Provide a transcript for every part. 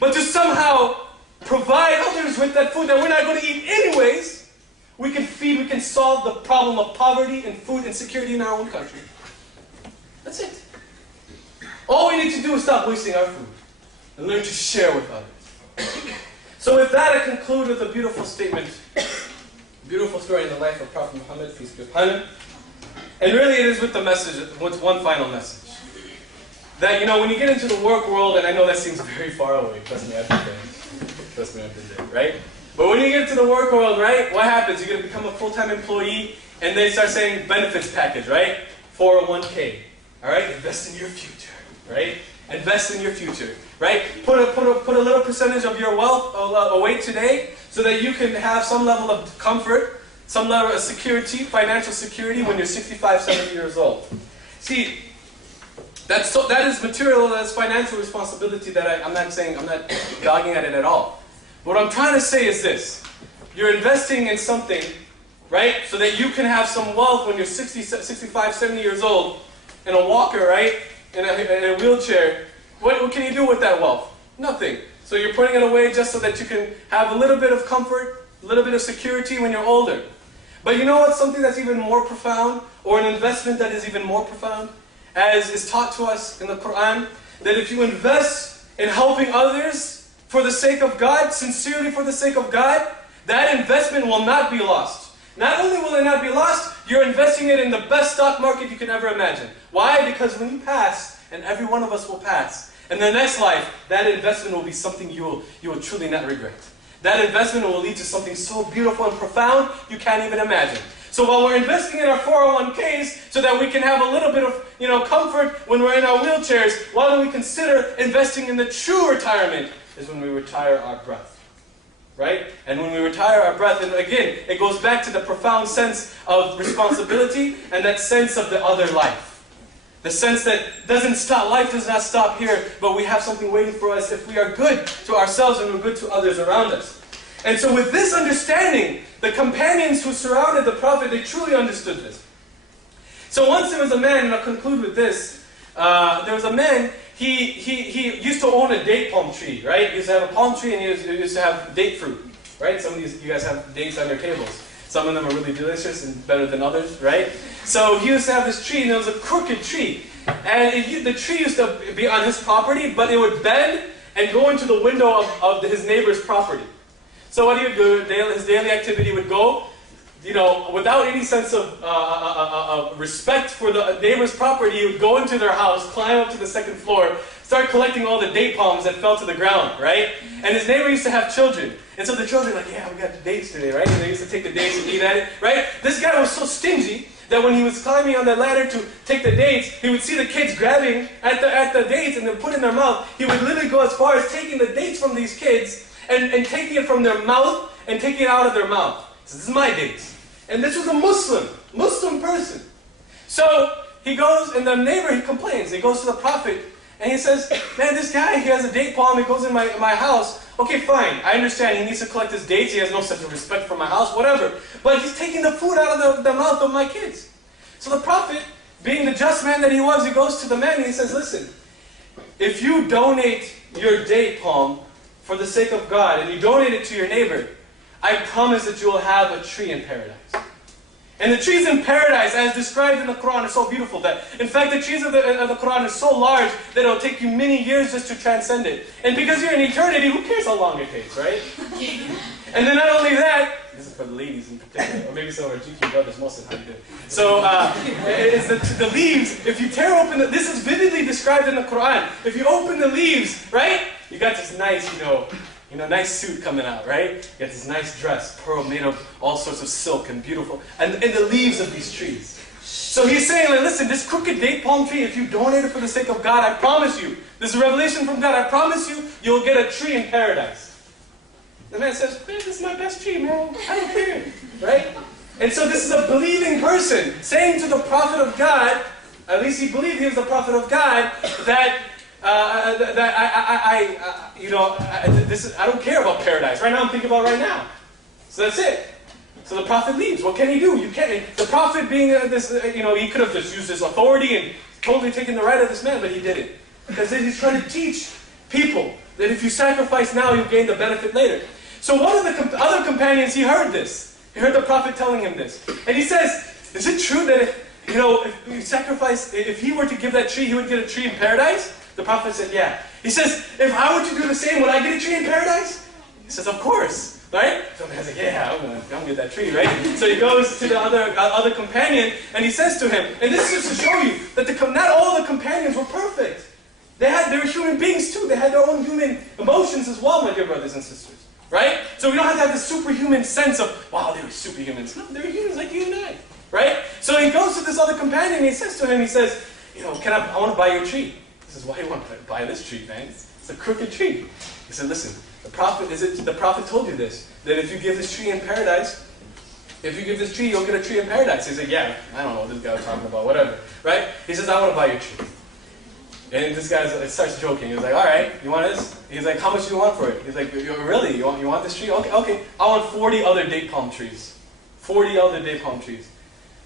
but to somehow provide others with that food that we're not going to eat anyways, we can solve the problem of poverty and food insecurity in our own country. That's it. All we need to do is stop wasting our food and learn to share with others. So with that, I conclude with a beautiful statement, beautiful story in the life of Prophet Muhammad, peace be upon him. And really it is with the message, with one final message. That, you know, when you get into the work world, and I know that seems very far away, trust me, I've been there. Trust me, I've been there, right? But when you get into the work world, right, what happens? You're going to become a full-time employee, and they start saying benefits package, right? 401k, all right? Invest in your future, right? Invest in your future, right? Put a little percentage of your wealth away today so that you can have some level of comfort, some level of security, financial security when you're 65, 70 years old. See, that is material, that's financial responsibility that I'm not dogging at it at all. What I'm trying to say is this. You're investing in something, right, so that you can have some wealth when you're 60, 65, 70 years old, in a walker, right, in a wheelchair. What can you do with that wealth? Nothing. So you're putting it away just so that you can have a little bit of comfort, a little bit of security when you're older. But you know what's something that's even more profound, or an investment that is even more profound? As is taught to us in the Quran, that if you invest in helping others for the sake of God, sincerely for the sake of God, that investment will not be lost. Not only will it not be lost, you're investing it in the best stock market you can ever imagine. Why? Because when you pass, and every one of us will pass, in the next life, that investment will be something you will truly not regret. That investment will lead to something so beautiful and profound, you can't even imagine. So while we're investing in our 401ks so that we can have a little bit of, you know, comfort when we're in our wheelchairs, why don't we consider investing in the true retirement is when we retire our breath. Right? And when we retire our breath, and again, it goes back to the profound sense of responsibility and that sense of the other life. The sense that life does not stop here, but we have something waiting for us if we are good to ourselves and we're good to others around us. And so with this understanding, the companions who surrounded the Prophet, they truly understood this. So once there was a man, and I'll conclude with this, there was a man, he used to own a date palm tree, right? He used to have a palm tree and he used to have date fruit, right? Some of you guys have dates on your tables. Some of them are really delicious and better than others, right? So he used to have this tree, and it was a crooked tree. And the tree used to be on his property, but it would bend and go into the window of his neighbor's property. So what he would do, his daily activity would go, you know, without any sense of respect for the neighbor's property, he would go into their house, climb up to the second floor, start collecting all the date palms that fell to the ground, right? And his neighbor used to have children. And so the children were like, yeah, we got the dates today, right? And they used to take the dates and eat at it, right? This guy was so stingy that when he was climbing on the ladder to take the dates, he would see the kids grabbing at the dates and then put in their mouth. He would literally go as far as taking the dates from these kids and taking it from their mouth and taking it out of their mouth. So this is my dates. And this was a Muslim person. So he goes, and the neighbor, he complains. He goes to the Prophet, and he says, man, this guy, he has a date palm, he goes in my house. Okay, fine, I understand, he needs to collect his dates, he has no sense of respect for my house, whatever. But he's taking the food out of the mouth of my kids. So the Prophet, being the just man that he was, he goes to the man and he says, listen, if you donate your date palm for the sake of God, and you donate it to your neighbor, I promise that you will have a tree in paradise. And the trees in paradise, as described in the Quran, are so beautiful that, in fact, the trees of the Quran are so large that it will take you many years just to transcend it. And because you're in eternity, who cares how long it takes, right? And then not only that, this is for the ladies in particular, or maybe some of our GQ brothers, most of the time do. So, it's the leaves, if you tear open, this is vividly described in the Quran. If you open the leaves, right, you got this nice, nice suit coming out, right? You got this nice dress, pearl, made of all sorts of silk and beautiful, and the leaves of these trees. So he's saying, like, listen, this crooked date palm tree, if you donate it for the sake of God, I promise you, this is a revelation from God, I promise you, you'll get a tree in paradise. The man says, man, this is my best tree, man. I don't care, right? And so this is a believing person saying to the prophet of God, at least he believed he was the prophet of God, that I don't care about paradise. Right now, I'm thinking about right now. So that's it. So the prophet leaves. What can he do? You can't. The prophet being he could have just used his authority and totally taken the right of this man, but he didn't. Because he's trying to teach people that if you sacrifice now, you gain the benefit later. So one of the other companions, he heard this. He heard the Prophet telling him this. And he says, is it true that if you sacrifice, if he were to give that tree, he would get a tree in paradise? The Prophet said, yeah. He says, if I were to do the same, would I get a tree in paradise? He says, of course. Right? So the man's like, yeah, I'm gonna get that tree, right? So he goes to the other companion, and he says to him, and this is to show you that not all the companions were perfect. They were human beings too. They had their own human emotions as well, my dear brothers and sisters. Right? So we don't have to have this superhuman sense of, wow, they were superhumans. No, they're humans like you and I. Right? So he goes to this other companion, and he says to him, he says, I want to buy your tree. He says, why do you want to buy this tree, man? It's a crooked tree. He said, listen, the Prophet told you this, that if you give this tree in paradise, you'll get a tree in paradise. He said, yeah, I don't know what this guy was talking about, whatever. Right? He says, I want to buy your tree. And this guy starts joking. He's like, all right, you want this? He's like, how much do you want for it? He's like, really? You want this tree? Okay. I want 40 other date palm trees. 40 other date palm trees.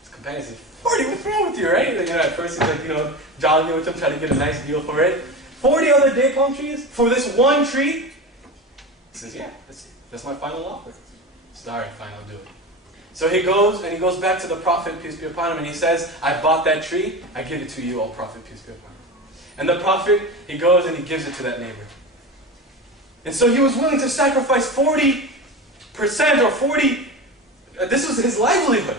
His companion says, 40? What's wrong with you, right? At first he's like, jogging with him, trying to get a nice deal for it. 40 other date palm trees for this one tree? He says, yeah, that's my final offer. He says, all right, fine, I'll do it. So he goes back to the Prophet, peace be upon him, and he says, I bought that tree, I give it to you, O Prophet, peace be upon him. And the Prophet, he goes and he gives it to that neighbor. And so he was willing to sacrifice 40% or 40, this was his livelihood.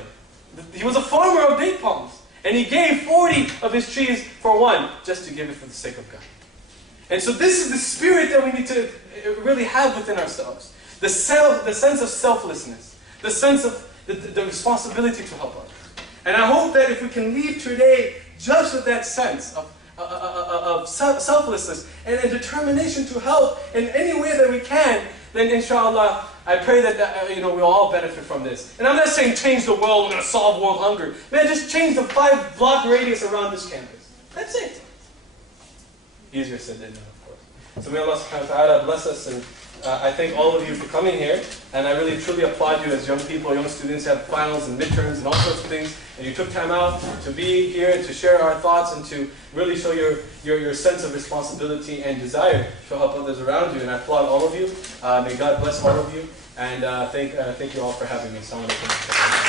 He was a farmer of date palms. And he gave 40 of his trees for one, just to give it for the sake of God. And so this is the spirit that we need to really have within ourselves. The sense of selflessness. The sense of the responsibility to help others. And I hope that if we can leave today just with that sense of selflessness and a determination to help in any way that we can, then inshallah, I pray that we'll all benefit from this. And I'm not saying change the world, we're going to solve world hunger. Man, just change the 5-block radius around this campus. That's it. Easier said than done, of course. So may Allah subhanahu wa ta'ala bless us, and I thank all of you for coming here, and I really truly applaud you as young people, young students have finals and midterms and all sorts of things, and you took time out to be here, to share our thoughts, and to really show your sense of responsibility and desire to help others around you, and I applaud all of you. May God bless all of you, and thank you all for having me. Assalamu alaikum.